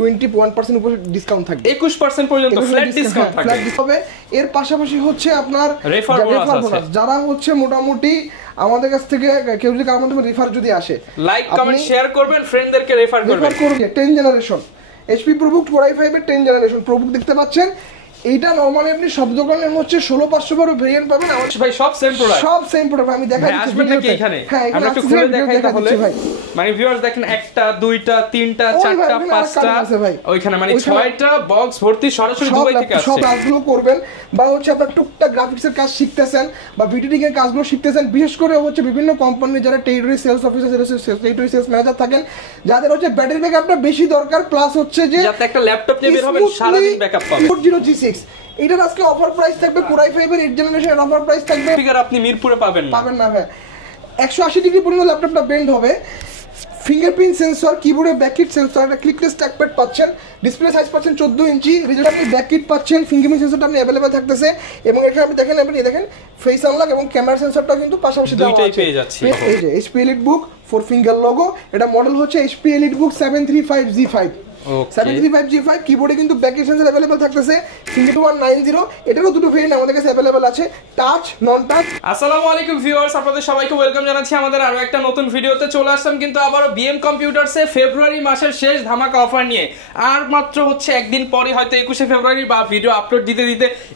21% উপরে ডিসকাউন্ট থাকবে, 21% পর্যন্ত ফ্ল্যাট ডিসকাউন্ট থাকবে। এর পাশাপাশি হচ্ছে আপনার রেফার বোনাস, যারা হচ্ছে মোটামুটি আমাদের কাছ থেকে কেউ যদি কারোর মাধ্যমে রেফার যদি আসে, লাইক কমেন্ট শেয়ার করবেন, ফ্রেন্ডদেরকে রেফার করবেন। 10 জেনারেশন এইচপি প্রোবুক 4i5 এর 10 জেনারেশন প্রোবুক দেখতে পাচ্ছেন। এইটা নরমালি আপনি সব দোকানে হচ্ছে 16,500 বড় ভেরিয়েন্ট পাবেন। আমার ভাই সব সেম প্রোডাক্ট, সব সেম প্রোডাক্ট আমি দেখাই দিচ্ছি ভিডিওতে। এখানে আমরা একটু খুলে দেখাই তাহলে। মানে ভিউয়ার্স দেখেন, একটা দুইটা তিনটা চারটা পাঁচটা, ওইখানে মানে 6টা বক্স ভর্তি সরাসরি দুবাই থেকে আসছে। সব কাজগুলো করবেন, বা হচ্ছে আপনারা টুকটাক গ্রাফিক্সের কাজ শিখতেছেন বা ভিডিও এডিটিং এর কাজগুলো শিখতেছেন, বিশেষ করে হচ্ছে বিভিন্ন কোম্পানির যারা territory sales officer, territory sales manager থাকেন, যাদের হচ্ছে ব্যাটারি ব্যাকআপটা বেশি দরকার, প্লাস হচ্ছে যে যাতে একটা ল্যাপটপ নিয়ে বের হবেন সারা দিন ব্যাকআপ পাবেন। 40G6 এটার আজকে অফার প্রাইস থাকবে, Core i5 এর 8 জেনারেশনের অফার প্রাইস থাকবে। ফিগার আপনি মিরপুরে পাবেন না ভাই। 180 ডিগ্রি পর্যন্ত ল্যাপটপটা বেন্ড হবে, ফিঙ্গারপ্রিন্ট সেন্সর, কিবোর্ডে ব্যাককিট সেন্সর, একটা ক্লিকলেস ট্র্যাকপ্যাড পাচ্ছেন, ডিসপ্লে সাইজ পাচ্ছেন 14 ইঞ্চি, রিজেক্ট আপনি ব্যাককিট পাচ্ছেন, ফিঙ্গারপ্রিন্ট সেন্সরটা আপনি अवेलेबल থাকতেছে, এবং এখানে আপনি দেখেন ফেস আনলক এবং ক্যামেরা সেন্সরটাও কিন্তু পাশাপাশি দেওয়া আছে। দুইটাই পেয়ে যাচ্ছে। এই যে HP EliteBook 4 ফিঙ্গার লোগো, এটা মডেল হচ্ছে HP EliteBook 735G5। 735G5 কিবোর্ডে কিন্তু ব্যাককিট সেন্সর अवेलेबल থাকতেছে, ফিঙ্গার 190, এটারও দুটো ভেরিয়েন্ট আমাদের কাছে अवेलेबल আছে, টাচ, নন টাচ। আসসালামু আলাইকুম ভিউয়ার্স, আপনাদের সবাইকে ওয়েলকাম জানাচ্ছি আমাদের আরো একটা নতুন ভিডিওতে। চলে আসলাম কিন্তু আবারো বিএম কম্পিউটারসে ফেব্রুয়ারি মাসের শেষ ধামাকা অফার নিয়ে। আর মাত্র হচ্ছে একদিন পরে হয়তো 21শে ফেব্রুয়ারি বা ভিডিও আপলোড দিতে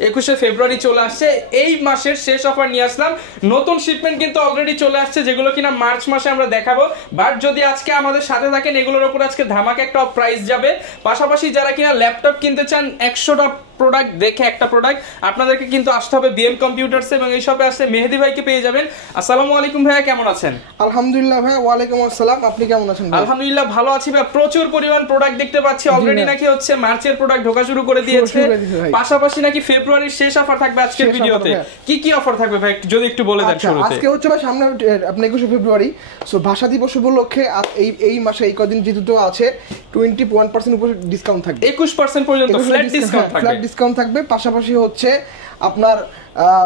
21শে ফেব্রুয়ারি চলে আসছে। এই মাসের শেষ অফার নিয়ে আসলাম। নতুন শিপমেন্ট কিন্তু অলরেডি চলে আসছে, যেগুলো কিনা মার্চ মাসে আমরা দেখাবো। বাট যদি আজকে আমাদের সাথে থাকেন, এগুলোর উপর আজকে ধামাকা একটা প্রাইস যাবে। পাশাপাশি যারা কিনা ল্যাপটপ কিনতে চান 100টা প্রোডাক্ট দেখে একটা প্রোডাক্ট, আপনাদেরকে কিন্তু আসতে হবে বিএম কম্পিউটারস, এবং এই শপে আসলে মেহেদি ভাইকে পেয়ে যাবেন। আসসালামু আলাইকুম ভাইয়া, কেমন আছেন? আলহামদুলিল্লাহ ভাই। ওয়ালাইকুম আসসালাম, আপনি কেমন আছেন? আলহামদুলিল্লাহ ভালো আছি ভাই। প্রচুর পরিমাণ প্রোডাক্ট দেখতে পাচ্ছি অলরেডি, নাকি হচ্ছে মার্চের প্রোডাক্ট ঢোকা শুরু করে দিয়েছে। পাশাপাশি নাকি ফেব্রুয়ারির শেষ অফার থাকবে আজকের ভিডিওতে। কি কি অফার থাকবে ভাই যদি একটু বলে দেন শুরুতে? আজকে হচ্ছে ভাই সামনে আপনি 21শে ফেব্রুয়ারি, সো ভাষা দিবস উপলক্ষে এই মাসে এই কদিন যেহেতু আছে 21% উপরে ডিসকাউন্ট থাকবে, 21% পর্যন্ত ফ্ল্যাট ডিসকাউন্ট থাকবে। পাশাপাশি হচ্ছে আপনার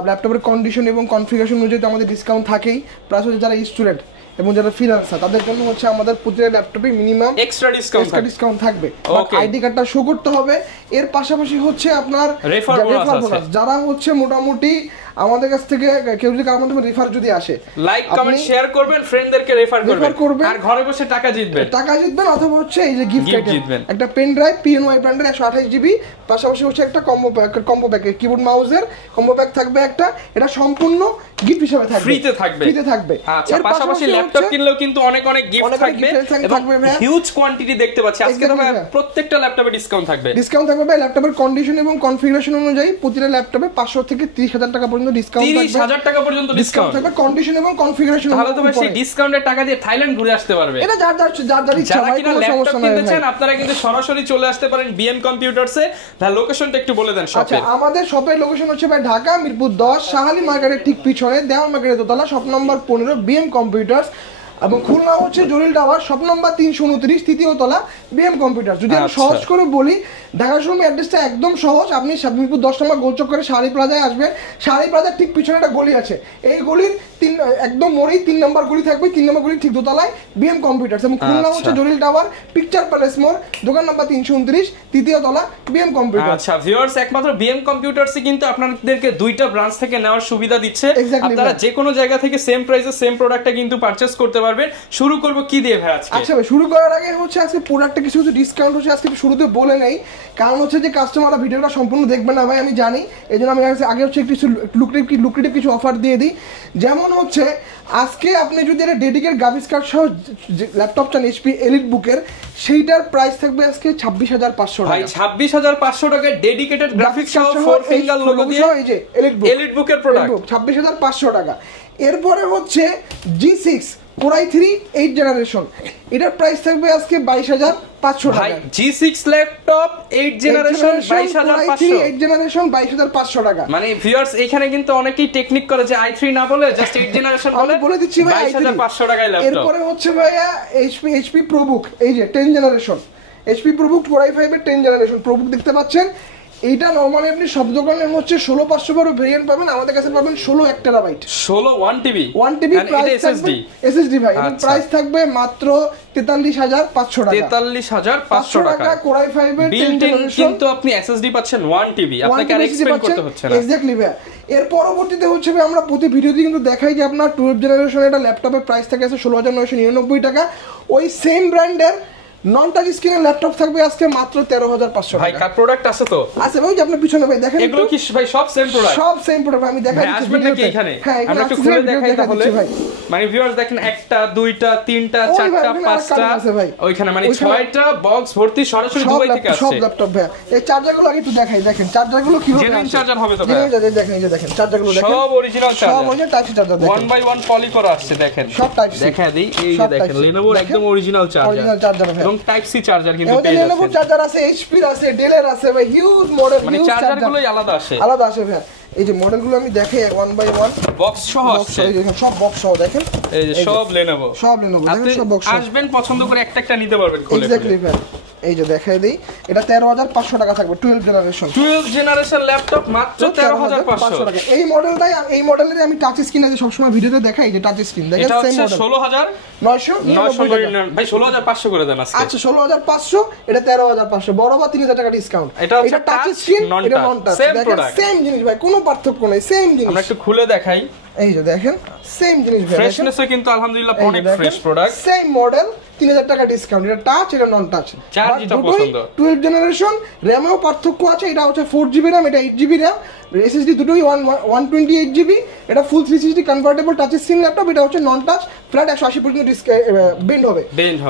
ল্যাপটপের কন্ডিশন এবং কনফিগারেশন অনুযায়ী আমাদের ডিসকাউন্ট থাকেই। প্লাস হচ্ছে যারা স্টুডেন্ট এবং যারা ফ্রিল্যান্সার তাদের জন্য হচ্ছে আমাদের প্রতিটা ল্যাপটপে মিনিমাম এক্সট্রা ডিসকাউন্ট থাকবে। আইডি কার্ডটা শো করতে হবে। এর পাশাপাশি হচ্ছে আপনার রেফার বোনাস, যারা হচ্ছে মোটামুটি আমাদের কাছ থেকে কেউ যদি কারোর মাধ্যমে রেফার যদি আসে, লাইক কমেন্ট শেয়ার করবেন, ফ্রেন্ডদেরকে রেফার করবেন, আর ঘরে বসে টাকা জিতবেন। অথবা হচ্ছে এই যে গিফট জিতবেন, একটা পেন ড্রাইভ PNY ব্র্যান্ডের 128GB, পাশাপাশি হচ্ছে একটা কম্বো প্যাক কিবোর্ড মাউসের কম্বো প্যাক থাকবে একটা, এটা সম্পূর্ণ গিফট হিসেবে থাকবে, ফ্রিতে থাকবে। আচ্ছা, পাশাপাশি ল্যাপটপ কিনলেও কিন্তু অনেক গিফট থাকবে এবং হিউজ কোয়ান্টিটি দেখতে পাচ্ছি আজকে। তবে প্রত্যেকটা ল্যাপটপে ডিসকাউন্ট থাকবে ভাই। ল্যাপটপের কন্ডিশন এবং কনফিগারেশন অনুযায়ী প্রতিটা ল্যাপটপে 500 থেকে 30,000 টাকা পর্যন্ত ডিসকাউন্ট থাকবে। 30,000 টাকা পর্যন্ত ডিসকাউন্ট থাকবে কন্ডিশন এবং কনফিগারেশন। তাহলে তো ভাই সেই ডিসকাউন্টের টাকা দিয়ে থাইল্যান্ড ঘুরে আসতে পারবে। এটা যার ইচ্ছা ভাই, কোনো সমস্যা নাই। আপনারা কিন্তু সরাসরি চলে আসতে পারেন বিএম কম্পিউটারসে। তার লোকেশনটা একটু বলে দেন শপের। আচ্ছা, আমাদের শপের লোকেশন হচ্ছে ভাই ঢাকা মিরপুর 10 শাহালি মার্কেটের ঠিক পিছনে দেওয়াল মার্কেটের দোতলা, শপ নম্বর 15 বিএম কম্পিউটারস, এবং খুলনা হচ্ছে জরিল টাওয়ার, শপ নম্বর 329 তৃতীয় তলা বিএম কম্পিউটার। যদি আমি সহজ করে বলি, ঢাকা শোরুম অ্যাড্রেসটা একদম সহজ। আপনি মিরপুর 10 নম্বর গোলচক্করে শাড়ি প্লাজায় আসবেন। শাড়ি প্লাজার ঠিক পিছনে একটা গলি আছে, এই গলির একদম মোড়েই 3 নম্বর গলি থাকবে, 3 নম্বর গলি ঠিক দোতলায় বিএম কম্পিউটারস, এবং খুলনা হচ্ছে জরিল টাওয়ার, পিকচার প্যালেস মোড়, দোকান নম্বর 329 তৃতীয় তলা বিএম কম্পিউটার। আচ্ছা ভিউয়ার্স, একমাত্র বিএম কম্পিউটারসই কিন্তু আপনাদেরকে দুইটা ব্রাঞ্চ থেকে নেওয়ার সুবিধা দিচ্ছে। আপনারা যে কোনো জায়গা থেকে সেম প্রাইসে সেম প্রোডাক্টটা কিন্তু পারচেজ করতে পারবেন। শুরু করব কি দিয়ে ভাই আজকে? আচ্ছা ভাই, শুরু করার আগে হচ্ছে আজকে প্রোডাক্টে কিছু ডিসকাউন্ট হচ্ছে আজকে শুরুতে বলে নেই, কারণ হচ্ছে যে কাস্টমাররা ভিডিওটা সম্পূর্ণ দেখবে না ভাই, আমি জানি। এই জন্য আমি আগে হচ্ছে কিছু লুক্রেটিভ কিছু অফার দিয়ে দিই। যেমন হচ্ছে আজকে আপনি যদি একটা ডেডিকেটেড গ্রাফিক্স কার্ড সহ ল্যাপটপ চান HP EliteBook-এর, সেইটার প্রাইস থাকবে আজকে 26,500 টাকা। ভাই 26,500 টাকায় ডেডিকেটেড গ্রাফিক্স সহ 4 ফিঙ্গার লোগো দিয়ে এই যে EliteBook-এর প্রোডাক্ট 26,500 টাকা। এরপরে হচ্ছে G6 Core i3 8 জেনারেশন, এটার প্রাইস থাকবে আজকে 22,500 টাকা। ভাই G6 ল্যাপটপ 8 জেনারেশন 22,500 টাকা। মানে ভিউয়ার্স, এখানে কিন্তু অনেকেই টেকনিক করে যে i3 না বলে জাস্ট 8 জেনারেশন বলে দিচ্ছি ভাই 22,500 টাকায় ল্যাপটপ। এরপরে হচ্ছে ভাইয়া HP ProBook, এই যে 10 জেনারেশন HP ProBook 4i5 এর 10 জেনারেশন প্রোবুক দেখতে পাচ্ছেন। এইটা নরমালি আপনি সব দোকানে হচ্ছে 16500 বড় ভেরিয়েন্ট পাবেন, আমাদের কাছে পাবেন 16 1 টেরাবাইট 16 1 TB প্রাইস থাকবে এসএসডি ভাই, এবং প্রাইস থাকবে মাত্র 43500 টাকা। 43500 টাকা কোরাই 5 এর বিল্ট ইন, কিন্তু আপনি এসএসডি পাচ্ছেন 1 TB, আপনাকে আর এক্সপেন্ড করতে হচ্ছে না। এক্স্যাক্টলি ভাই। এর পরবর্তীতে হচ্ছে ভাই আমরা প্রতি ভিডিওতে কিন্তু দেখাই যে আপনার 12 জেনারেশন এটা ল্যাপটপের প্রাইস থাকে আছে 16999 টাকা। ওই সেম ব্র্যান্ডের নন টাচ স্ক্রিনের ল্যাপটপ থাকবে আজকে মাত্র 13500 টাকা। ভাই কার প্রোডাক্ট আছে তো? আছে ভাই, যে আপনার পিছনে ভাই দেখেন, এগুলো কি ভাই সব সেম প্রোডাক্ট? সব সেম প্রোডাক্ট আমি দেখাই দিচ্ছি। আসবেন নাকি এখানে? হ্যাঁ, আমরা একটু খুলে দেখাই তাহলে। মানে ভিউয়ার্স দেখেন, একটা দুইটা তিনটা চারটা পাঁচটা ওইখানে মানে 6টা বক্স ভর্তি সরাসরি দুবাই থেকে আসছে সব ল্যাপটপ ভাই। এই চার্জারগুলো আগে একটু দেখাই, দেখেন চার্জারগুলো কিভাবে জেনুইন চার্জার হবে তো ভাই? জেনুইন দেখেন, এই যে দেখেন চার্জারগুলো দেখেন, সব অরিজিনাল চার্জার, সব অরিজিনাল টাইপ চার্জার দেখেন, 1 বাই 1 পলি করা আসছে দেখেন, সব টাইপ সি দেখা দেই। এই যে দেখেন Lenovo একদম অরিজিনাল চার্জার এবং টাইপ সি চার্জার কিন্তু পেয়ে যাচ্ছেন। Lenovo চার্জার আছে, HP এর আছে, Dell এর আছে ভাই, হিউজ মডেল, মানে চার্জারগুলোই আলাদা আসে ভাই। এই যে মডেলগুলো আমি দেখাই 1 বাই 1 বক্স সহ আসছে, এই দেখেন সব বক্স সহ দেখেন, এই যে সব Lenovo দেখেন সব বক্স আসবেন পছন্দ করে একটা একটা নিতে পারবেন খুলে। এক্স্যাক্টলি ভাই। এই যে দেখাই দেই, এটা 13500 টাকা থাকবে 12 জেনারেশন ল্যাপটপ মাত্র 13500 টাকা। এই মডেলটাই, এই মডেলের আমি টাচ স্ক্রিন আছে সব সময় ভিডিওতে দেখাই, যে টাচ স্ক্রিন দেখেন, সেম মডেল 16999 ভাই 16500 করে দেন আজকে। আচ্ছা 16500, এটা 13500, বড় বা 3000 টাকা ডিসকাউন্ট। এটা টাচ স্ক্রিন, এটা নন টাচ, সেম দেখেন প্রোডাক্ট, সেম জিনিস ভাই, কোনো পার্থক্য নাই, সেম জিনিস। আমরা একটু খুলে দেখাই, এই যে দেখেন সেম জিনিস ভাই, ফ্রেশনেসও কিন্তু আলহামদুলিল্লাহ অনেক ফ্রেশ প্রোডাক্ট, সেম মডেল, 3000 টাকা ডিসকাউন্ট। এটা টাচ, এটা নন টাচ, যার যেটা পছন্দ। 12 জেনারেশন, র‍্যামেও পার্থক্য আছে, এটা হচ্ছে 4GB র‍্যাম, এটা 8GB র‍্যাম, এসএসডি দুটোই 128GB। এটা ফুল 360 কনভার্টেবল টাচ স্ক্রিন ল্যাপটপ, এটা হচ্ছে নন টাচ, ফ্ল্যাট 180 পর্যন্ত বেন্ড হবে।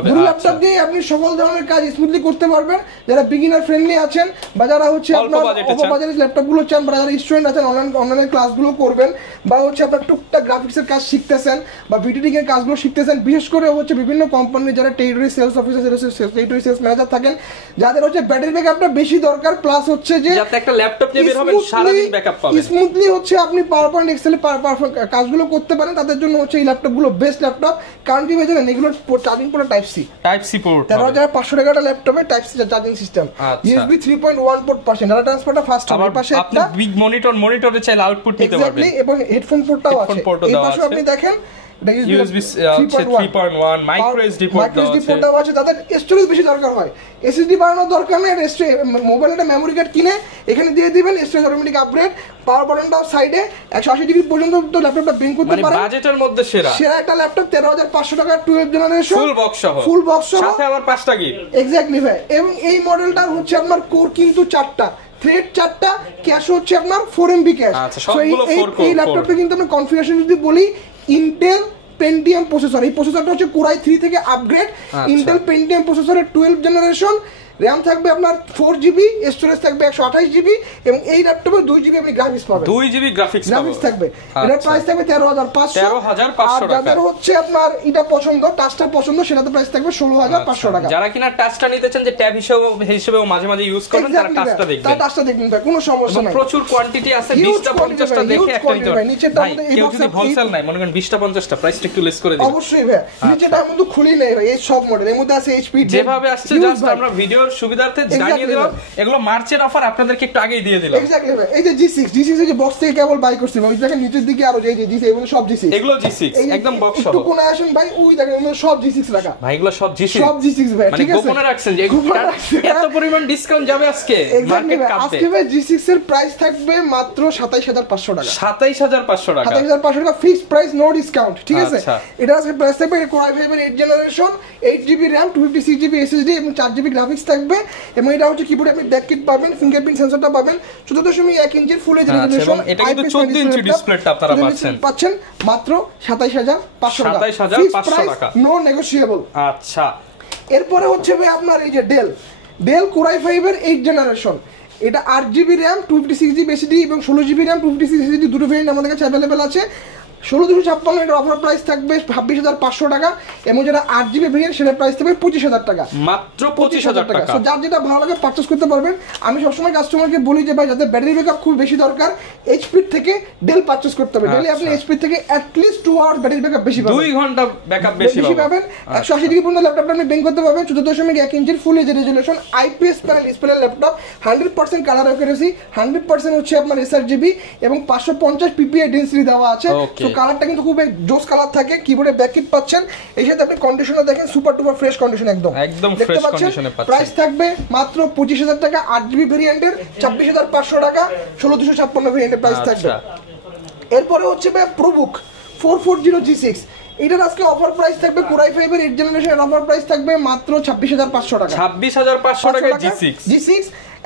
দুটো ল্যাপটপ দিয়ে আপনি সকল ধরনের কাজ স্মুথলি করতে পারবেন। যারা বিগিনার ফ্রেন্ডলি আছেন, বা যারা হচ্ছে আপনার অল্প বাজেটের ল্যাপটপগুলো চান, বা যারা স্টুডেন্ট আছেন অনলাইন ক্লাসগুলো করবেন, বা হচ্ছে আপনার টুকটাক গ্রাফিক্সের কাজ শিখতেছেন বা ভিডিও এর কাজগুলো শিখতেছেন, বিশেষ করে হচ্ছে বিভিন্ন কোম্পানির যারা territory sales officer, territory sales manager থাকেন, যাদের হচ্ছে ব্যাটারি ব্যাকআপটা বেশি দরকার, প্লাস হচ্ছে যে যাতে একটা ল্যাপটপ নিয়ে বের হবেন সারা দিন ব্যাকআপ পাবেন, স্মুথলি হচ্ছে আপনি পাওয়ার পয়েন্ট এক্সেলে কাজগুলো করতে পারেন, তাদের জন্য হচ্ছে এই ল্যাপটপগুলো বেস্ট ল্যাপটপ। কারণ কি জানেন, এগুলো charging port type C port, 13500 টাকাটা ল্যাপটপে type C charging system, USB 3.1 port পাচ্ছেন, ডাটা ট্রান্সফারটা ফাস্ট হবে। পাশে একটা বিগ মনিটরে চাইলে আউটপুট নিতে পারবেন, এবং হেডফোন পোর্টটাও আছে। এই পাশে আপনি দেখেন USB 3.1 মাইক্রো SD পোর্ট আছে। তাদের স্টোরেজ বেশি দরকার হয়, SSD বাড়ানোর দরকার নেই, মোবাইলে একটা মেমোরি কার্ড কিনে এখানে দিয়ে দিবেন, স্টোরেজ অটোমেটিক আপগ্রেড, পাওয়ার বাটনটাও সাইডে 180 ডিগ্রি পর্যন্ত তো ল্যাপটপটা ব্রিং করতে পারে। মানে বাজেটের মধ্যে সেরা একটা ল্যাপটপ 13500 টাকা 12 জেনারেশন, ফুল বক্স সহ সাথে আবার 5টা গিফট। এক্স্যাক্টলি ভাই। এবং এই মডেলটার হচ্ছে আপনার কোর কিন্তু 4টা, থ্রেড 4টা, ক্যাশ হচ্ছে আপনার 4MB ক্যাশ। এই ল্যাপটপে কিন্তু আমরা কনফিগারেশন যদি বলি, ইন্টেল পেন্টিয়াম প্রসেসর, এই প্রসেসরটা হচ্ছে কোরাই 3 থেকে আপগ্রেড, ইন্টেল পেন্টিয়াম প্রসেসরের 12 জেনারেশন, র‍্যাম থাকবে আপনার 4GB, স্টোরেজ থাকবে 128GB, এবং এই ল্যাপটপে 2GB আপনি গ্রাফিক্স পাবেন, 2GB গ্রাফিক্স থাকবে। এটার প্রাইস থাকবে 13500 টাকা। যাদের হচ্ছে আপনার এটা পছন্দ, টাচটা পছন্দ, সেটাতে প্রাইস থাকবে 16500 টাকা। যারা কিনা টাচটা নিতে চান, যে ট্যাব হিসেবেও মাঝে মাঝে ইউজ করবেন, তারা টাচটা দেখবেন ভাই, কোনো সমস্যা নাই। প্রচুর কোয়ান্টিটি আছে, 20টা 50টা দেখে একটা নিতে পারবেন। নিচেরটা মধ্যে এই বক্সে হোলসেল নাই, মনে করেন 20টা 50টা, প্রাইসটা একটু লেস করে দিন অবশ্যই ভাই। নিচেরটা মধ্যে খুলি নাই ভাই, এই সব মডেল, এর মধ্যে আছে HP, যেভাবে আসছে জাস্ট আমরা ভিডিওর সুবিধার্থে জানিয়ে দিলাম। এগুলো মার্চের অফার আপনাদেরকে একটু আগেই দিয়ে দিলাম। এক্স্যাক্টলি ভাই। এই যে G6 যে বক্স থেকে কেবল বাই করছি ভাই, ওই দেখেন নিচের দিকে আরো যে G6, এগুলো সব G6, এগুলো G6 একদম বক্স সহ। একটু কোণে আসেন ভাই, ওই দেখেন এগুলো সব G6 রাখা ভাই, এগুলো সব G6 ভাই, ঠিক আছে। গোপনে রাখছেন যে এত পরিমাণ ডিসকাউন্ট যাবে আজকে মার্কেট কাপে। আজকে ভাই G6 এর প্রাইস থাকবে মাত্র 27500 টাকা, 27500 টাকা, 27500 টাকা ফিক্সড প্রাইস, নো ডিসকাউন্ট, ঠিক আছে। এটা আজকে প্রাইস থাকবে কোরাই 5 এর 8 generation, 8GB RAM, 256GB SSD এবং 4GB গ্রাফিক্স থাকবে। এবং এটা হচ্ছে কিবোর্ডে আপনি ব্যাক কিট পাবেন, ফিঙ্গারপ্রিন্ট সেন্সরটা পাবেন, 14.1 ইঞ্চির ফুল এইচডি রেজোলিউশন, এটা কিন্তু 14 ইঞ্চি ডিসপ্লেটা আপনারা পাচ্ছেন মাত্র 27500 টাকা, 27500 টাকা, নো নেগোশিয়েবল। আচ্ছা, এরপরে হচ্ছে ভাই আপনার এই যে ডেল কোরাই 5 এর 8 জেনারেশন, এটা 8GB RAM, 256GB SSD এবং 16GB RAM, 256GB SSD, দুটো ভেরিয়েন্ট আমাদের কাছে অ্যাভেলেবেল আছে। 16256 এর অফার প্রাইস থাকবে 26500 টাকা, এবং যেটা 8GB ভেরিয়েন্ট সেটার প্রাইস থাকবে 25000 টাকা, মাত্র 25000 টাকা। সো যার যেটা ভালো লাগে পারচেজ করতে পারবেন। আমি সবসময় কাস্টমারকে বলি যে ভাই যাদের ব্যাটারি ব্যাকআপ খুব বেশি দরকার, এইচপি থেকে ডেল পারচেজ করতে হবে। ডেলে আপনি এইচপি থেকে at least 2 hour battery backup বেশি পাবেন, 2 ঘন্টা ব্যাকআপ বেশি পাবেন। 180 ডিগ্রি পর্যন্ত ল্যাপটপটা আপনি বেং করতে পারবেন। 14.1 ইঞ্চির full HD resolution IPS panel display laptop, 100% colour accuracy, 100% হচ্ছে আপনার এসআরজিবি, এবং 550 পিপিআই ডেনসিটি দেওয়া আছে। সো কালারটা কিন্তু খুব জোস কালার থাকে। কিবোর্ডে ব্যাককিট পাচ্ছেন, এর সাথে আপনি কন্ডিশনার দেখেন সুপার ডুপার ফ্রেশ কন্ডিশন, একদম ফ্রেশ কন্ডিশনে পাচ্ছেন। প্রাইস থাকবে মাত্র 25000 টাকা, 8GB ভেরিয়েন্টের 26500 টাকা, 16256 ভেরিয়েন্টের প্রাইস থাকবে। এরপরে হচ্ছে ভাই প্রোবুক 440G6, এটার আজকে অফার প্রাইস থাকবে কোরাই 5 এর 8 জেনারেশনের অফার প্রাইস থাকবে মাত্র 26500 টাকা, 26500 টাকা G6।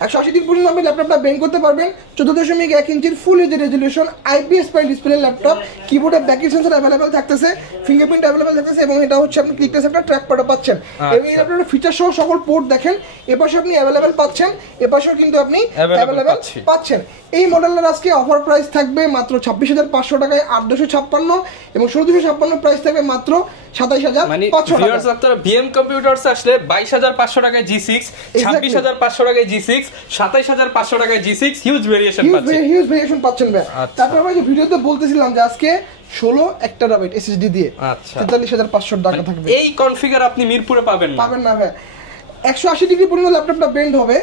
180 ডিগ্রি পর্যন্ত আপনি ল্যাপটপটা বেং করতে পারবেন। 14.1 ইঞ্চির full HD resolution IPS panel display laptop, কিবোর্ডে ব্যাকলাইট সেন্সর अवेलेबल থাকতেছে, ফিঙ্গারপ্রিন্ট अवेलेबल থাকতেছে, এবং এটা হচ্ছে আপনি ক্লিক টাচ একটা ট্র্যাক প্যাডও পাচ্ছেন। এবং এই ল্যাপটপের ফিচার সহ সকল পোর্ট দেখেন, এপাশে আপনি अवेलेबल পাচ্ছেন, এপাশেও কিন্তু আপনি अवेलेबल পাচ্ছেন। এই মডেলের আজকে অফার প্রাইস থাকবে মাত্র 26500 টাকায় 8256, এবং 16256 প্রাইস থাকবে মাত্র 27500 টাকা। ভিউয়ার্স আপনারা বিএম কম্পিউটারস আসলে 22500 টাকায় G6, 26500 টাকায় G6, 27500 টাকায় G6, হিউজ ভেরিয়েশন পাচ্ছেন ভাই। তারপর আমি যে ভিডিওতে বলতেছিলাম যে আজকে 16 টেরাবাইট এসএসডি দিয়ে 43500 টাকা থাকবে। এই কনফিগার আপনি মিরপুরে পাবেন না ভাই। 180 ডিগ্রি পর্যন্ত ল্যাপটপটা বেন্ড হবে,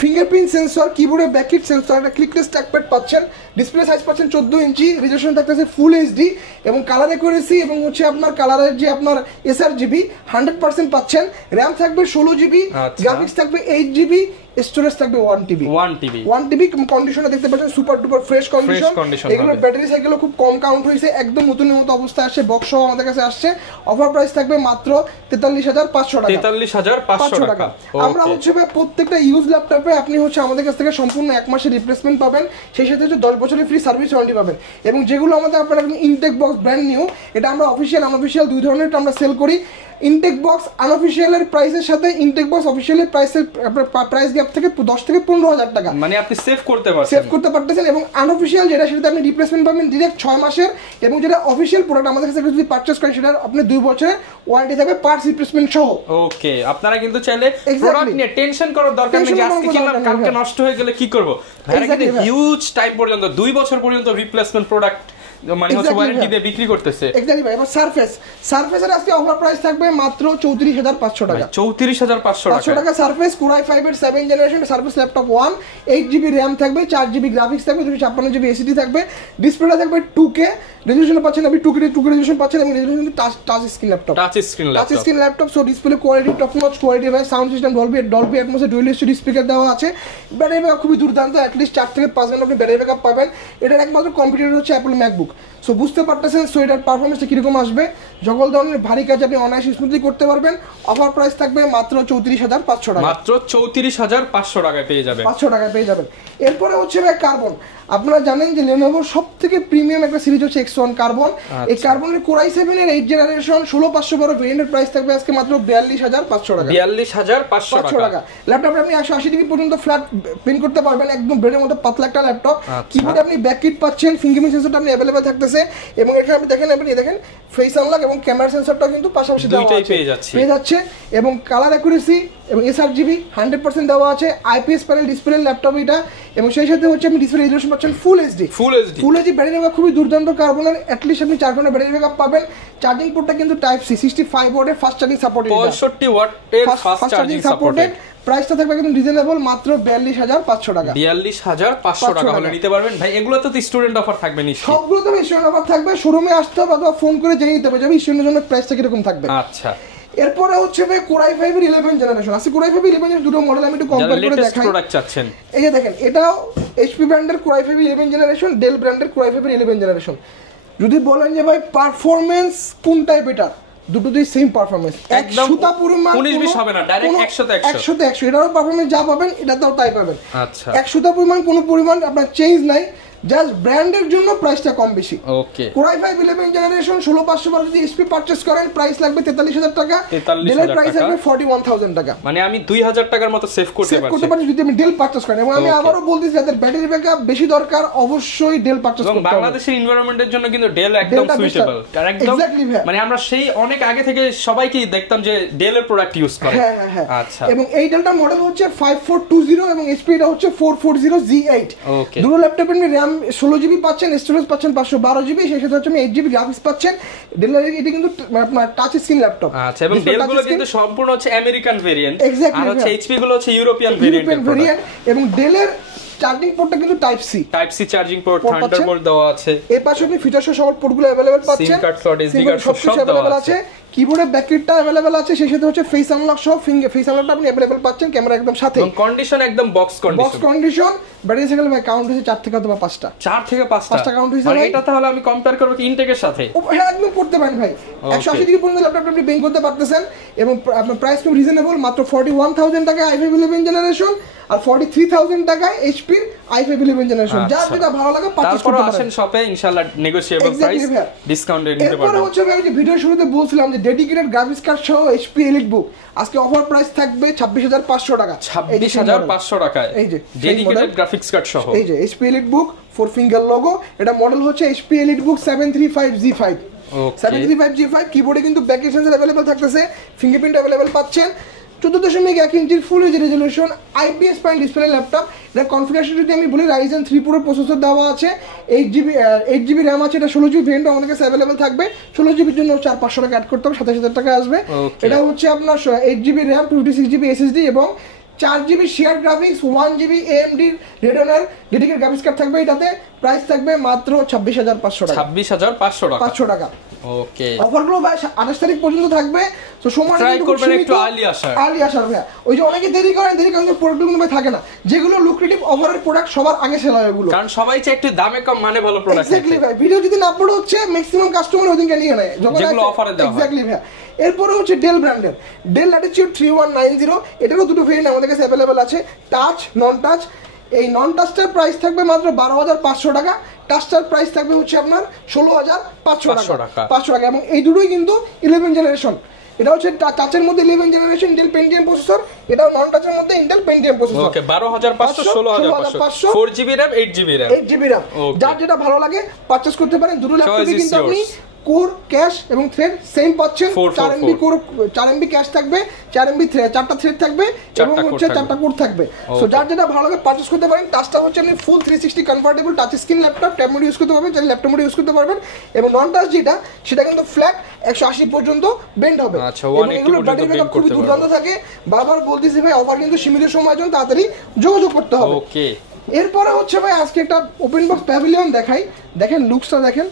ফিঙ্গারপ্রিন্ট সেন্সর, কিবোর্ডে ব্যাকলাইট সেন্সর, একটা ক্লিকলেস ট্র্যাকপ্যাড পাচ্ছেন, ডিসপ্লে সাইজ পাচ্ছেন 14 ইঞ্চি, রেজোলিউশন থাকতেছে ফুল এইচডি, এবং কালার অ্যাকুরেসি এবং হচ্ছে আপনার কালারের যে আপনার এসআরজিবি 100% পাচ্ছেন। র‍্যাম থাকবে 16GB, গ্রাফিক্স থাকবে 8GB, স্টোরেজ থাকবে 1TB। কন্ডিশনে দেখতে পাচ্ছেন সুপার ডুপার ফ্রেশ কন্ডিশন। এগুলো ব্যাটারি সাইকেলও খুব কম কাউন্ট হয়েছে, একদম নতুনের মতো অবস্থায় আসছে, বক্স সহ আমাদের কাছে আসছে। অফার প্রাইস থাকবে মাত্র 43500 টাকা, 43500 টাকা। আমরা হচ্ছে ভাই প্রত্যেকটা ইউজ ল্যাপটপে আপনি হচ্ছে আমাদের কাছ থেকে সম্পূর্ণ 1 মাসের রিপ্লেসমেন্ট পাবেন, সেই সাথে হচ্ছে 10 বছরের ফ্রি সার্ভিস ওয়ারেন্টি পাবেন। এবং যেগুলো আমাদের আপনারা ইনটেক বক্স ব্র্যান্ড নিউ, এটা আমরা অফিশিয়াল আনঅফিশিয়াল দুই ধরনের আমরা সেল করি। ইনটেক বক্স আনঅফিশিয়ালের প্রাইসের সাথে ইনটেক বক্স অফিশিয়ালের প্রাইস গ্যাপ থেকে 10 থেকে 15000 টাকা, মানে আপনি সেভ করতে পারতেছেন। এবং আনঅফিশিয়াল যেটা সেটাতে আপনি রিপ্লেসমেন্ট পাবেন ডাইরেক্ট 6 মাসের, এবং যেটা অফিশিয়াল প্রোডাক্ট আমাদের কাছে যদি পারচেজ করেন সেটা আপনি 2 বছরের ওয়ারেন্টি থাকবে পার্টস রিপ্লেসমেন্ট সহ। ওকে, আপনারা কিন্তু চাইলে প্রোডাক্ট নিয়ে টেনশন করার দরকার নেই যে আজকে কিনলাম কালকে নষ্ট হয়ে গেলে কি করব। ভাইরা কিন্তু হিউজ টাইম পর্যন্ত 2 বছর পর্যন্ত রিপ্লেসমেন্ট প্রোডাক্ট মানে হচ্ছে ওয়ারেন্টি দিয়ে বিক্রি করতেছে। এক্স্যাক্টলি ভাই। এবার সারফেসের আজকে অফার প্রাইস থাকবে মাত্র 34500 টাকা, 34500 টাকা। সারফেস কোরাই 5 এর 7 generation surface laptop 1, 8GB RAM থাকবে, 4GB গ্রাফিক্স থাকবে, 256GB এসএসডি থাকবে, ডিসপ্লেটা থাকবে 2K, রেজোলিউশন পাচ্ছেন আপনি 2K রেজোলিউশন পাচ্ছেন, এবং resolution touch screen laptop. So display quality top notch quality ভাই, sound system Dolby Atmos dual studio speaker দেওয়া আছে, ব্যাটারি ব্যাকআপ খুবই দুর্দান্ত, অ্যাট লিস্ট 4 থেকে 5 ঘন্টা আপনি ব্যাটারি ব্যাকআপ পাবেন। এটার একমাত্র কম্পিটিটর হচ্ছে অ্যাপল ম্যাকবুক। সো বুঝতে পারতেছেন সো এটার পারফরমেন্সটা কিরকম আসবে। সকল ধরনের ভারী কাজ আপনি অনায়াসে স্মুথলি করতে পারবেন। অফার প্রাইস থাকবে মাত্র 34500 টাকা, মাত্র 34500 টাকায় পেয়ে যাবেন, 500 টাকায় পেয়ে যাবেন। এরপরে হচ্ছে ভাই কার্বন। আপনারা জানেন যে লেনোভোর সবথেকে প্রিমিয়াম একটা সিরিজ হচ্ছে X1 কার্বন। এই কার্বনের কোরাই 7 এর 8 জেনারেশন 16512 ভেরিয়েন্টের প্রাইস থাকবে আজকে মাত্র 42500 টাকা, 42500 টাকা। ল্যাপটপে আপনি 180 ডিগ্রি পর্যন্ত ফ্ল্যাট পেন করতে পারবেন, একদম ব্রেডের মতো পাতলা একটা ল্যাপটপ। কিবোর্ডে আপনি ব্যাককিট পাচ্ছেন, ফিঙ্গারপ্রিন্ট সেন্সরটা আপনি अवेलेबल থাকতেছে, এবং এখানে আপনি দেখেন ফেস আনলক এবং ক্যামেরা সেন্সরটাও কিন্তু পাশাপাশি দুইটাই পেয়ে যাচ্ছে, এবং কালার অ্যাকুরেসি এবং এসআরজিবি 100% দেওয়া আছে, আইপিএস প্যানেল ডিসপ্লে ল্যাপটপ এটা, এবং সেই সাথে হচ্ছে আপনি ডিসপ্লে রেজোলিউশন পাচ্ছেন ফুল এইচডি। ব্যাটারি ব্যাকআপ খুবই দুর্দান্ত কার্বনের, অ্যাট লিস্ট আপনি 4 ঘন্টা ব্যাটারি ব্যাকআপ পাবেন। চার্জিং পোর্টটা কিন্তু টাইপ সি 65 ওয়াটের ফাস্ট চার্জিং সাপোর্টেড, 65 ওয়াটের ফাস্ট চার্জিং সাপোর্টেড। প্রাইসটা থাকবে একদম রিজনেবল মাত্র 42500 টাকা, 42500 টাকা হলে নিতে পারবেন। ভাই এগুলো তো স্টুডেন্ট অফার থাকবে নিশ্চয়ই, সবগুলো তো স্টুডেন্ট অফার থাকবে। শোরুমে আসতে হবে অথবা ফোন করে জেনে নিতে হবে যে স্টুডেন্টের জন্য প্রাইসটা কিরকম থাকবে। আচ্ছা, এরপরে হচ্ছে ভাই কোরাই 5 এর 11 জেনারেশন আছে। কোরাই 5 এর 11 এর দুটো মডেল আমি একটু কম্পেয়ার করে দেখাই। প্রোডাক্ট চাচ্ছেন, এই যে দেখেন, এটাও এইচপি ব্র্যান্ডের কোরাই 5 এর 11 জেনারেশন, ডেল ব্র্যান্ডের কোরাই 5 এর 11 জেনারেশন। যদি বলেন যে ভাই পারফরম্যান্স কোনটাই বেটার, দুটোতেই সেম পারফরম্যান্স, একদম সুতা পরিমাণ 19-20 হবে না, ডাইরেক্ট 100 তে 100 এটারও পারফরম্যান্স যা পাবেন এটাতেও তাই পাবেন। আচ্ছা, 100 পরিমাণ কোনো পরিমাণ আপনার চেঞ্জ নাই। জাস্ট ব্র্যান্ডের জন্য প্রাইসটা কম বেশি। ওকে, Core i5 11 জেনারেশন 16512 যদি HP পারচেজ করেন প্রাইস লাগবে 43000 টাকা, ডেলের প্রাইস লাগবে 41000 টাকা। মানে আমি 2000 টাকার মতো সেভ করতে পারছি যদি আমি ডেল পারচেজ করেন। এবং আমি আবারও বলতেছি যাদের ব্যাটারি ব্যাকআপ বেশি দরকার অবশ্যই ডেল পারচেজ করতে হবে। বাংলাদেশের এনভায়রনমেন্টের জন্য কিন্তু ডেল একদম সুইটেবল। একদম মানে আমরা সেই অনেক আগে থেকে সবাইকে দেখতাম যে ডেলের প্রোডাক্ট ইউজ করে। হ্যাঁ আচ্ছা। এবং এই ডেলটা মডেল হচ্ছে 5420 এবং HP এটা হচ্ছে 440Z8। ওকে, দুটো ল্যাপটপে আপনি RAM 16GB পাচ্ছেন, স্টোরেজ পাচ্ছেন 512GB, সেই সাথে হচ্ছে আপনি 8GB গ্রাফিক্স পাচ্ছেন। ডেলের এটা কিন্তু আপনার টাচ স্ক্রিন ল্যাপটপ। আচ্ছা, এবং ডেল গুলো কিন্তু সম্পূর্ণ হচ্ছে আমেরিকান ভেরিয়েন্ট, আর হচ্ছে HP গুলো হচ্ছে ইউরোপিয়ান ভেরিয়েন্ট। এবং ডেলের চার্জিং পোর্টটা কিন্তু type C charging port, Thunderbolt দেওয়া আছে। এই পাশে আপনি ফিচার সহ সকল পোর্টগুলো अवेलेबल পাচ্ছেন, সিম কার্ড স্লট, SD কার্ড সব अवेलेबल আছে। কিবোর্ডে ব্যাকলিটটা अवेलेबल আছে, সেই সাথে হচ্ছে ফেস আনলক সহ ফেস আনলকটা আপনি अवेलेबल পাচ্ছেন ক্যামেরা একদম সাথে। এবং কন্ডিশন একদম বক্স কন্ডিশন। ব্যাটারি সাইকেল ভাই কাউন্ট হচ্ছে 4 থেকে অথবা 5টা। 4 থেকে 5টা কাউন্ট হইছে ভাই। এটা তাহলে আমি কম্পেয়ার করব কি ইনটেকের সাথে? হ্যাঁ, একদম করতে পারেন ভাই। 180 ডিগ্রি পর্যন্ত ল্যাপটপ আপনি বেঙ্ক করতে পারতেছেন এবং আপনার প্রাইস খুব রিজনেবল, মাত্র 41000 টাকা i5 11 জেনারেশন আর 43000 টাকায় HP i5 11 জেনারেশন। যার যেটা ভালো লাগে পারচেজ করতে পারেন। আসেন শপে, ইনশাআল্লাহ নেগোশিয়েবল প্রাইস ডিসকাউন্টে নিতে পারবেন। এরপর হচ্ছে ভাই যে ভিডিও শুরুতে বলছিলাম যে ডেডিকেটেড গ্রাফিক্স কার্ড সহ HP EliteBook আজকে অফার প্রাইস থাকবে 26500 টাকা। 26500 টাকায় এই যে ডেডিকেটেড গ্রাফিক্স কার্ড সহ এই যে HP EliteBook 4 ফিঙ্গার লোগো। এটা মডেল হচ্ছে HP EliteBook 735G5। 735G5 কিবোর্ডে কিন্তু ব্যাকলাইট সেন্সর अवेलेबल থাকতেছে, ফিঙ্গারপ্রিন্ট अवेलेबल পাচ্ছেন। 14.1 ইঞ্চির full H resolution IPS panel display laptop. এটা কনফিগারেশন যদি আমি বলি Ryzen 3 Pro প্রসেসর দেওয়া আছে, 8GB RAM আছে, এটা 16GB ভেরিয়েন্ট আমাদের কাছে अवेलेबल থাকবে। 16GB জন্য 4500 টাকা অ্যাড করতে হবে, 27000 টাকা আসবে। এটা হচ্ছে আপনার 8GB RAM 256GB SSD এবং 4GB share graphics, 1GB AMD Radeon dedicated graphics card থাকবে। এটাতে প্রাইস থাকবে মাত্র 26500 টাকা। 26500 টাকা। ওকে, অফারগুলো ভাই 28 তারিখ পর্যন্ত থাকবে, তো সময় ট্রাই করবেন একটু আর্লি আসার ভাই। ওই যে অনেকে দেরি করেন প্রোডাক্টগুলো ভাই থাকে না, যেগুলো লুক্রেটিভ অফারের প্রোডাক্ট সবার আগে সেল হয় ওগুলো, কারণ সবাই চায় একটু দামে কম মানে ভালো প্রোডাক্ট। এক্স্যাক্টলি ভাই, ভিডিও যদি না পড়ে হচ্ছে ম্যাক্সিমাম কাস্টমার ওদিনকে নিয়ে নেয় যেগুলো অফারে দেওয়া হয়। এক্স্যাক্টলি ভাই। এরপরে হচ্ছে ডেল ব্র্যান্ডের ডেল ল্যাটিটিউড 3190, এটারও দুটো ভেরিয়েন্ট আমাদের কাছে अवेलेबल আছে, টাচ নন টাচ। এই নন টাচটার প্রাইস থাকবে মাত্র 12500 টাকা, টাচটার প্রাইস থাকবে হচ্ছে আপনার 16500 টাকা। এবং এই দুটোই কিন্তু 11 জেনারেশন। এটা হচ্ছে টাচের মধ্যে 11 জেনারেশন ইন্টেল পেন্টিয়াম প্রসেসর, এটাও নন টাচের মধ্যে ইন্টেল পেন্টিয়াম প্রসেসর। ওকে, 12500 16500 4GB RAM 8GB RAM। যার যেটা ভালো লাগে পারচেজ করতে পারেন। দুটো ল্যাপটপে কিন্তু আপনি কোর ক্যাশ এবং থ্রেড সেম পাচ্ছেন। 4MB কোর 4MB ক্যাশ থাকবে, 4MB চারটা থ্রেড থাকবে এবং হচ্ছে 4টা কোর থাকবে। সো যার যেটা ভালো লাগে পারচেজ করতে পারেন। টাচটা হচ্ছে আপনি ফুল 360 convertible touch screen laptop, tab mode use করতে পারবেন, চাইলে ল্যাপটপ মোড ইউজ করতে পারবেন। এবং নন টাচ যেটা সেটা কিন্তু ফ্ল্যাট 180 পর্যন্ত বেন্ড হবে। আচ্ছা, 180 পর্যন্ত বেন্ড খুবই দুর্দান্ত থাকে। বারবার বলতেছি ভাই অফার কিন্তু সীমিত সময়ের জন্য, তাড়াতাড়ি যোগাযোগ করতে হবে। ওকে, এরপরে হচ্ছে ভাই আজকে একটা ওপেন বক্স প্যাভিলিয়ন দেখাই। দেখেন লুকসটা দেখেন,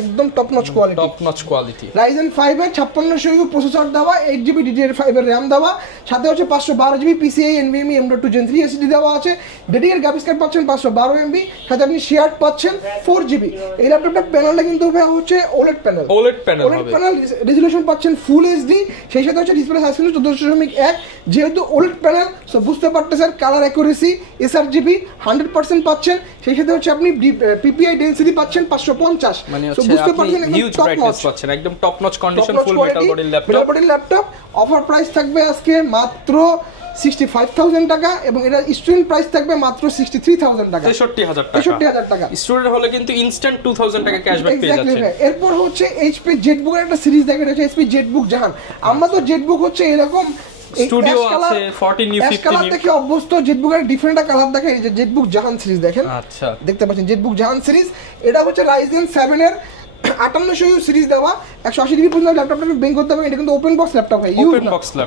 একদম টপ নচ কোয়ালিটি। Ryzen 5 এর 5600 প্রসেসর দেওয়া, 8GB DDR5 এর RAM দেওয়া, সাথে হচ্ছে 512GB PCIe NVMe M.2 Gen 3 SSD দেওয়া আছে। ডেডিকেটেড গ্রাফিক্স কার্ড পাচ্ছেন 512MB, সাথে আপনি শেয়ার্ড পাচ্ছেন 4GB। এই ল্যাপটপটা প্যানেলটা কিন্তু হচ্ছে OLED প্যানেল রেজোলিউশন পাচ্ছেন ফুল HD, সেই সাথে হচ্ছে ডিসপ্লে সাইজ কিন্তু 14.1। যেহেতু OLED প্যানেল সো বুঝতে পারতেছেন কালার অ্যাকুরেসি sRGB 100% পাচ্ছেন, সেই সাথে হচ্ছে আপনি PPI ডেনসিটি পাচ্ছেন 550। মানে বুঝতে পারছেন হিউজ ব্রাইটনেস পাচ্ছেন, একদম top notch condition full metal body laptop. Offer price থাকবে আজকে মাত্র 65000 টাকা এবং এটা স্টুডেন্ট প্রাইস থাকবে মাত্র 63000 টাকা, 63000 টাকা। স্টুডেন্ট হলে কিন্তু ইনস্ট্যান্ট 2000 টাকা ক্যাশব্যাক পেয়ে যাচ্ছেন। এরপর হচ্ছে HP জেটবুক এর একটা সিরিজ দেখেন, এটা HP জেটবুক জাহান। আমরা তো জেটবুক হচ্ছে এরকম স্টুডিও আছে 14 নিউ 15 কালার দেখে অভ্যস্ত, জেটবুকের ডিফারেন্ট কালার দেখেন। এই যে জেটবুক জাহান সিরিজ দেখেন, আচ্ছা দেখতে পাচ্ছেন জেটবুক জাহান সিরিজ। এটা হচ্ছে Ryzen 7 এর 5800 সিরিজ দেওয়া, 180GB পর্যন্ত ল্যাপটপটা বেঙ্ক করতে পারবেন। এটা কিন্তু ওপেন বক্স ল্যাপটপ হয়,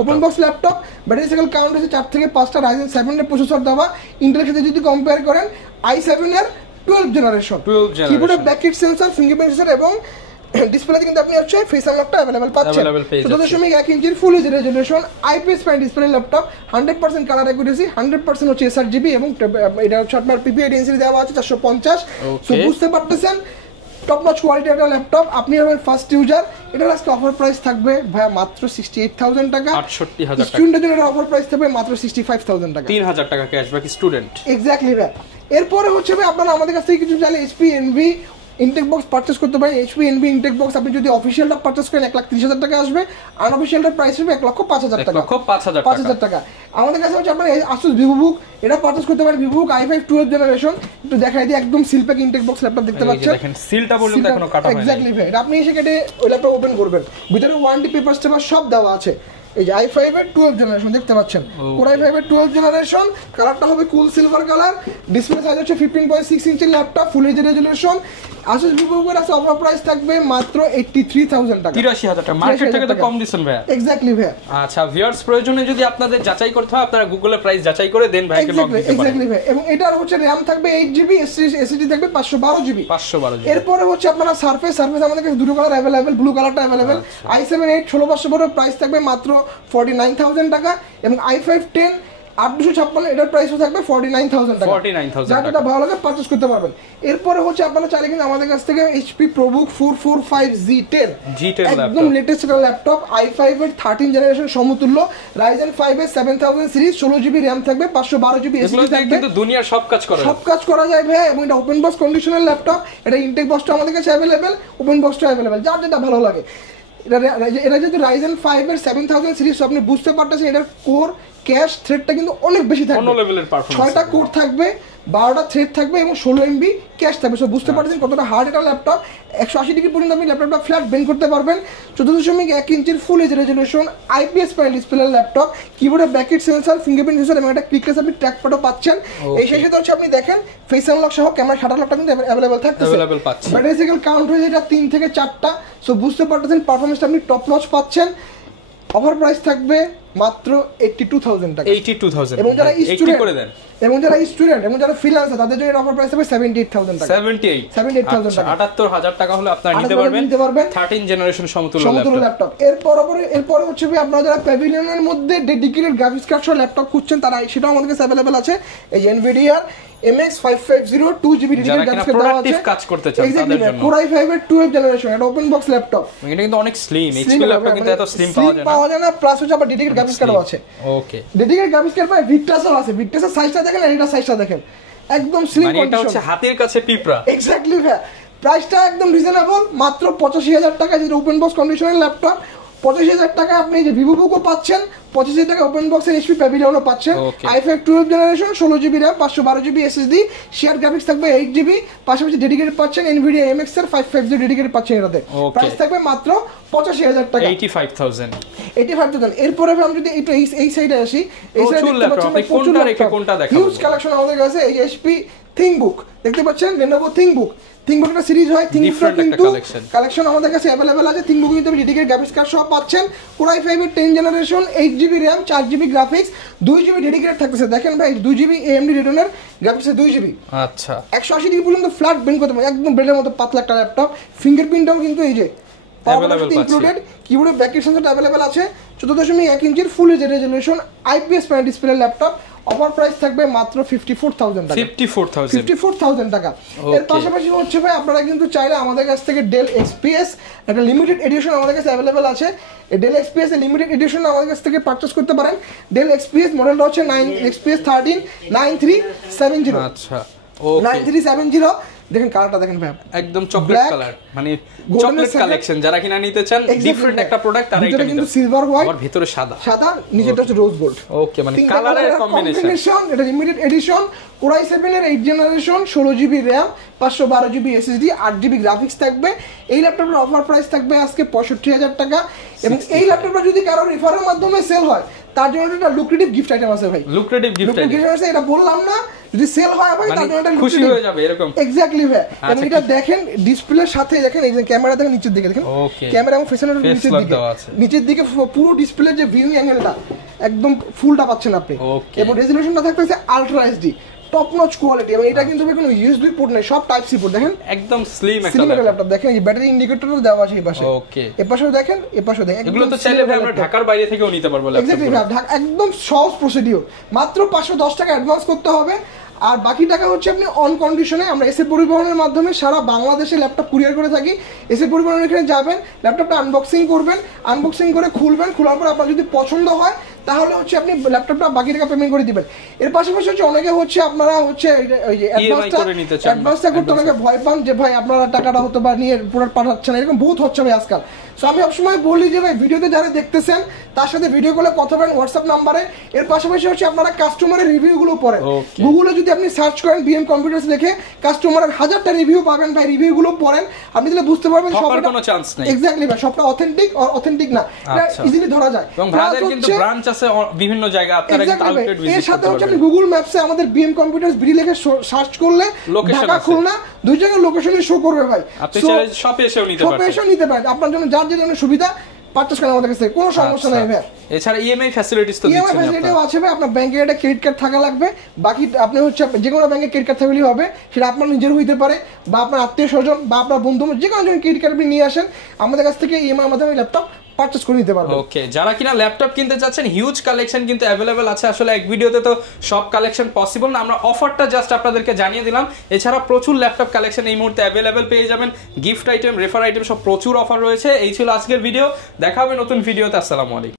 open box laptop. Battery cycle count হচ্ছে 4 থেকে 5টা। Ryzen 7 এর প্রসেসর দেওয়া, ইন্টেলের সাথে যদি কম্পেয়ার করেন i7 এর 12 জেনারেশন। কিবোর্ডে ব্যাকলাইট সেন্সর, ফিঙ্গারপ্রিন্ট সেন্সর এবং ডিসপ্লেতে কিন্তু আপনি হচ্ছে ফেস আনলকটা अवेलेबल পাচ্ছেন। 14.1 ইঞ্চির full H resolution IPS panel display laptop, 100% colour accuracy, 100% হচ্ছে sRGB এবং এটা হচ্ছে আপনার PPI ডেনসিটি দেওয়া আছে 450। সো বুঝতে পারতেছেন টপ নচ কোয়ালিটি একটা ল্যাপটপ। আপনি হবেন ফার্স্ট ইউজার, এটার আজকে অফার প্রাইস থাকবে ভাইয়া মাত্র 68000 টাকা। 68000 টাকা। স্টুডেন্টের জন্য এটা অফার প্রাইস থাকবে মাত্র 65000 টাকা। 3000 টাকা ক্যাশব্যাক স্টুডেন্ট। এক্স্যাক্টলি ভাই। এরপরে হচ্ছে ভাই আপনারা আমাদের কাছ থেকে কিছু চাইলে HP Envy intake box purchase করতে পারেন। এইচপি এনভি ইনটেক বক্স আপনি যদি অফিসিয়ালটা পারচেজ করেন 1,30,000 টাকা আসবে, আনঅফিসিয়ালটার প্রাইস হবে 1,05,000 টাকা। 1,05,000 টাকা। আমাদের কাছে হচ্ছে আপনার আসুস ভিভোবুক, এটা পারচেজ করতে পারেন। ভিভোবুক i5 12th জেনারেশন, একটু দেখাই দিই, একদম সিলপ্যাক ইনটেক বক্স ল্যাপটপ দেখতে পাচ্ছেন, দেখেন সিলটা পর্যন্ত এখনো কাটা হয়নি। এক্স্যাক্টলি ভাই। আপনি এসে কেটে ওই ল্যাপটপ ওপেন করবেন, ভিতরে ওয়ারেন্টি পেপারস টেপার সব দেওয়া আছে। এই যে i5 এর 12th জেনারেশন দেখতে পাচ্ছেন, Core i5 এর 12th জেনারেশন, কালারটা হবে cool silver colour, display size হচ্ছে 15.6 inch laptop, full HD resolution. Asus ভিভোবুকের আছে অফার প্রাইস থাকবে মাত্র 83000 টাকা। 83000 টাকা, মার্কেট থেকে তো কম দিছেন ভাই। এক্স্যাক্টলি ভাই। আচ্ছা ভিউয়ার্স, প্রয়োজনে যদি আপনাদের যাচাই করতে হয় আপনারা গুগলে প্রাইস যাচাই করে দেন ভাইকে লক দিতে পারেন। এক্স্যাক্টলি ভাই। এবং এটার হচ্ছে RAM থাকবে 8GB, SSD থাকবে 512GB। এরপরে হচ্ছে আপনারা সারফেস আমাদের কাছে দুটো কালার अवेलेबल, ব্লু কালারটা अवेलेबल। i7 8 16500 প্রাইস থাকবে মাত্র 49000 টাকা। এবং i5 10 8256 এটার প্রাইসও থাকবে 49000 টাকা। 49000 টাকা। যেটা ভালো লাগে পারচেজ করতে পারবেন। এরপরে হচ্ছে আপনারা চাইলে কিন্তু আমাদের কাছ থেকে HP ProBook 445 G10 একদম লেটেস্ট একটা ল্যাপটপ, i5 এর 13 জেনারেশন সমতুল্য, Ryzen 5 এর 7000 সিরিজ, 16GB RAM থাকবে, 512GB SSD থাকবে। কিন্তু দুনিয়ার সব কাজ করা যায় ভাই। এবং এটা ওপেন বক্স কন্ডিশনাল ল্যাপটপ, এটা ইনটেক বক্সটা আমাদের কাছে अवेलेबल, ওপেন বক্সটা अवेलेबल, যার যেটা ভালো লাগে। এটা যেহেতু Ryzen 5 এর 7000 সিরিজ, আপনি বুঝতে পারতেছেন এটার কোর ক্যাশ থ্রেডটা কিন্তু অনেক বেশি থাকবে, অন্য লেভেলের পারফরম্যান্স। 6টা কোর থাকবে, 12টা থ্রেড থাকবে এবং 16 MB ক্যাশ থাকবে। সো বুঝতে পারছেন কতটা হার্ড এটা ল্যাপটপ। 180 ডিগ্রি পর্যন্ত আপনি ল্যাপটপটা ফ্ল্যাট বেন্ড করতে পারবেন। 14.1 ইঞ্চির full HD resolution IPS panel display laptop, কিবোর্ডে ব্যাকেট সেন্সর, ফিঙ্গারপ্রিন্ট সেন্সর এবং একটা ক্লিকলেস আপনি ট্র্যাক প্যাডও পাচ্ছেন। এই শেষে তো হচ্ছে আপনি দেখেন ফেস আনলক সহ ক্যামেরা শাটার লকটা কিন্তু अवेलेबल থাকতেছে। ব্যাটারি সাইকেল কাউন্ট হয়েছে এটা 3 থেকে 4টা। সো বুঝতে পারতেছেন পারফরম্যান্সটা আপনি টপ নচ পাচ্ছেন। অফার প্রাইস থাকবে মাত্র 82000 টাকা। 82000। এবং যারা স্টুডেন্ট করে দেন, এবং যারা ফ্রিল্যান্সার তাদের জন্য অফার প্রাইস হবে 78000 টাকা। 78000 টাকা। 78000 টাকা হলে আপনারা নিতে পারবেন 13 জেনারেশন সমতুল্য ল্যাপটপ। এরপরে হচ্ছে আপনারা যারা প্যাভিলিয়নের মধ্যে ডেডিকেটেড গ্রাফিক্স কার্ড সহ ল্যাপটপ খুঁজছেন তারা সেটাও আমাদের কাছে अवेलेबल আছে। এই যে Nvidia MX 550 2GB dedicated graphics card দেওয়া আছে, কাজ করতে চান তাদের জন্য। Core i5 এর 12th জেনারেশন, এটা ওপেন বক্স ল্যাপটপ। এটা কিন্তু অনেক স্লিম, HP ল্যাপটপ কিন্তু এত স্লিম পাওয়া যায় না। প্লাস হচ্ছে আবার ডেডিকেটেড গ্রাফিক্স কার্ডও আছে। ওকে, ডেডিকেটেড গ্রাফিক্স কার্ড ভিক্টাসও আছে। ভিক্টাসের সাইজটা দেখেন আর এটা সাইজটা দেখেন, একদম স্লিম কন্ডিশন। এটা হচ্ছে হাতের কাছে পিঁপড়া। এক্স্যাক্টলি ভাই। প্রাইসটা একদম রিজনেবল, মাত্র 85000 টাকা। যেটা ওপেন বক্স কন্ডিশনের ল্যাপটপ, 85000 টাকা আপনি যে ভিভোবুকও পাচ্ছেন, 85000 টাকা ওপেন বক্সের HP প্যাভিলিয়নও পাচ্ছেন। i5 12th generation, 16GB RAM, 512GB SSD, share graphics থাকবে 8GB, পাশাপাশি ডেডিকেটেড পাচ্ছেন Nvidia MX এর 550 ডেডিকেটেড পাচ্ছেন। এটাতে প্রাইস থাকবে মাত্র 85000 টাকা। 85000। এরপরে আমি যদি একটু এই সাইডে আসি, এই সাইডে দেখতে পাচ্ছেন কোনটা দেখাবো, হিউজ কালেকশন আমাদের কাছে। এই HP ThinkBook দেখতে পাচ্ছেন, Lenovo ThinkBook একটা সিরিজ হয়। ThinkBook কিন্তু কালেকশন আমাদের কাছে अवेलेबल আছে। ThinkBook কিন্তু ডেডিকেটেড গ্রাফিক্স কার্ড সহ পাচ্ছেন। Core i5 এর 10 generation, 8GB RAM, 4GB graphics, 2GB dedicated থাকতেছে। দেখেন ভাই 2GB AMD Radeon graphics, 2GB। আচ্ছা, 180 ডিগ্রি পর্যন্ত ফ্ল্যাট বেন্ড করতে পারবেন, একদম ব্রেডের মতো পাতলা একটা ল্যাপটপ। ফিঙ্গারপ্রিন্টটাও কিন্তু এই যে ইনক্লুডেড, কিবোর্ডে ব্যাকেট সেন্সর अवेलेबल আছে। 14.1 ইঞ্চির full HD resolution IPS panel display laptop. Offer price থাকবে মাত্র 54000 টাকা। 54000 টাকা। এর পাশাপাশি হচ্ছে ভাই আপনারা কিন্তু চাইলে আমাদের কাছ থেকে ডেল XPS একটা লিমিটেড এডিশন আমাদের কাছে अवेलेबल আছে। এই ডেল XPS এর লিমিটেড এডিশন আমাদের কাছ থেকে পারচেজ করতে পারেন। ডেল XPS মডেলটা হচ্ছে XPS 13 9370। আচ্ছা, ওকে, 9370। দেখেন কালারটা দেখেন ভাই, একদম চকলেট কালার, মানে চকলেট কালেকশন। যারা কিনা নিতে চান ডিফারেন্ট একটা প্রোডাক্ট, আর এটা কিন্তু সিলভার হোয়াইট, আর ভিতরে সাদা, নিচেটা হচ্ছে রোজ গোল্ড। ওকে, মানে কালারের কম্বিনেশন। এটা লিমিটেড এডিশন, Core i7 এর 8 generation, 16GB RAM, 512GB SSD, 8GB graphics থাকবে। এই ল্যাপটপের অফার প্রাইস থাকবে আজকে 65000 টাকা। এবং এই ল্যাপটপটা যদি কারো রেফারের মাধ্যমে সেল হয় তার জন্য একটা লুক্রেটিভ গিফট আইটেম আছে ভাই। লুক্রেটিভ গিফট আইটেম আছে, এটা বললাম না, যদি সেল হয় ভাই তার জন্য একটা খুশি হয়ে যাবে এরকম। এক্স্যাক্টলি ভাই। এবং এটা দেখেন ডিসপ্লের সাথে দেখেন, এই যে ক্যামেরা দেখেন নিচের দিকে, দেখেন ক্যামেরা এবং ফেসের নিচের দিকে পুরো ডিসপ্লের যে ভিউইং অ্যাঙ্গেলটা একদম ফুলটা পাচ্ছেন আপনি। এবং রেজোলিউশনটা থাকতেছে ultra HD, top notch quality. এবং এটা কিন্তু কোনো ইউএসবি পোর্ট নেই, সব টাইপ সি পোর্ট। দেখেন একদম স্লিম একটা ল্যাপটপ। দেখেন এই ব্যাটারি ইন্ডিকেটরও দেওয়া আছে এই পাশে। ওকে, এই পাশেও দেখেন, এই পাশেও দেখেন। এগুলো তো চাইলে আমরা ঢাকার বাইরে থেকেও নিতে পারবো ল্যাপটপ। এক্স্যাক্টলি, একদম সহজ প্রসিডিউর। মাত্র 510 টাকা অ্যাডভান্স করতে হবে, আর বাকি টাকা হচ্ছে আপনি অন কন্ডিশনে আমরা এসএ পরিবহনের মাধ্যমে সারা বাংলাদেশে ল্যাপটপ কুরিয়ার করে থাকি। এসএ পরিবহনের এখানে যাবেন, ল্যাপটপটা আনবক্সিং করবেন, আনবক্সিং করে খুলবেন, খোলার পর আপনার যদি পছন্দ হয় তাহলে হচ্ছে আপনি ল্যাপটপটা বাকি টাকা পেমেন্ট করে দিবেন। এর পাশাপাশি হচ্ছে অনেকে হচ্ছে আপনারা হচ্ছে ওই যে অ্যাডভান্সটা করতে অনেকে ভয় পান যে ভাই আপনারা টাকাটা হতো বা নিয়ে প্রোডাক্ট পাঠাচ্ছেন, এরকম বহুত হচ্ছে ভাই আজকাল। সো আমি সবসময় বলি যে ভাই ভিডিওতে যারা দেখতেছেন তার সাথে ভিডিও কলে কথা বলেন হোয়াটসঅ্যাপ নাম্বারে। এর পাশাপাশি হচ্ছে আপনারা কাস্টমারের রিভিউগুলো পড়েন, গুগলে যদি আপনি সার্চ করেন বিএম কম্পিউটার্স লিখে কাস্টমারের 1000টা রিভিউ পাবেন ভাই, রিভিউগুলো পড়েন, আপনি তাহলে বুঝতে পারবেন সবটা কোনো চান্স নেই। এক্স্যাক্টলি ভাই, সবটা অথেন্টিক আর অথেন্টিক না, এটা ইজিলি ধরা যায়। এবং ভাইদের কিন্তু ব্রাঞ্চ আছে বিভিন্ন জায়গায়, আপনারা কিন্তু আউটলেট ভিজিট করতে পারবেন। এর সাথে হচ্ছে আপনি গুগল ম্যাপসে আমাদের বিএম কম্পিউটার্স বিডি লিখে সার্চ করলে ঢাকা খুলনা দুই জায়গায় লোকেশনে শো করবে ভাই। আপনি চাইলে শপে এসেও নিতে পারেন, আপনার জন্য যার যে ধরনের সুবিধা পারচেজ করেন আমাদের কাছে, কোনো সমস্যা নাই ভাই। এছাড়া ইএমআই ফ্যাসিলিটিস তো দিচ্ছেন আপনারা। ফ্যাসিলিটিও আছে ভাই, আপনার ব্যাংকে একটা ক্রেডিট কার্ড থাকা লাগবে, বাকি আপনি হচ্ছে যে কোনো ব্যাংকে ক্রেডিট কার্ড থাকলেই হবে, সেটা আপনার নিজের হইতে পারে বা আপনার আত্মীয় স্বজন বা আপনার বন্ধু, যে কোনো জন ক্রেডিট কার্ড আপনি নিয়ে আসেন আমাদের কাছ থেকে ইএমআই মাধ্যমে ল্যাপটপ পারচেজ করে নিতে পারবেন। ওকে, যারা কিনা ল্যাপটপ কিনতে চাচ্ছেন হিউজ কালেকশন কিন্তু অ্যাভেলেবেল আছে। আসলে এক ভিডিওতে তো সব কালেকশন পসিবল না, আমরা অফারটা জাস্ট আপনাদেরকে জানিয়ে দিলাম। এছাড়া প্রচুর ল্যাপটপ কালেকশন এই মুহূর্তে অ্যাভেলেবেল পেয়ে যাবেন, গিফট আইটেম, রেফার আইটেম সব প্রচুর অফার রয়েছে। এই ছিল আজকের ভিডিও, দেখা হবে নতুন ভিডিওতে। আসসালামু আলাইকুম।